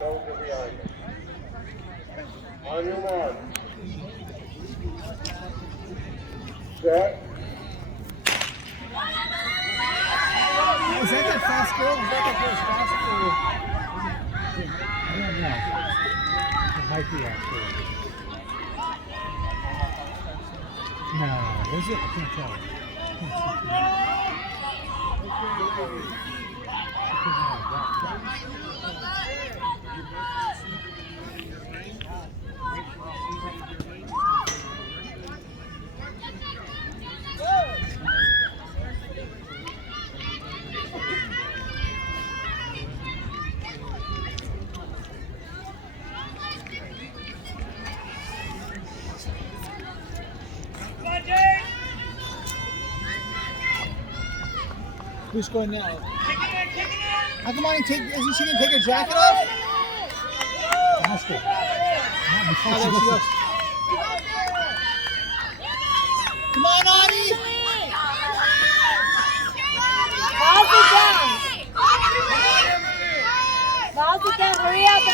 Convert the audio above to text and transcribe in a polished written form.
Go to the item. On your mark. Set. Is that that fast girl? Is that girl's fast or? I don't know. It might be actually. No, is it? I can't tell. Who's going now? How come isn't she gonna take her jacket off? Ask her. Come on, Ani! Balls it down! Balls it down, hurry up!